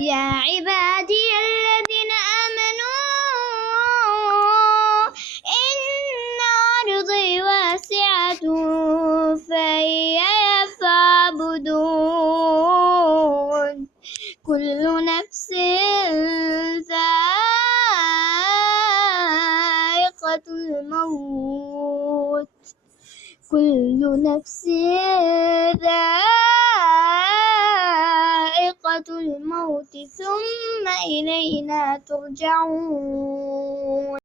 يا عبادي الذين آمنوا إن أرضي واسعة فإياي فاعبدون كل نفس ذائقة الموت كل نفس ذائقة الموت ثم إلينا ترجعون.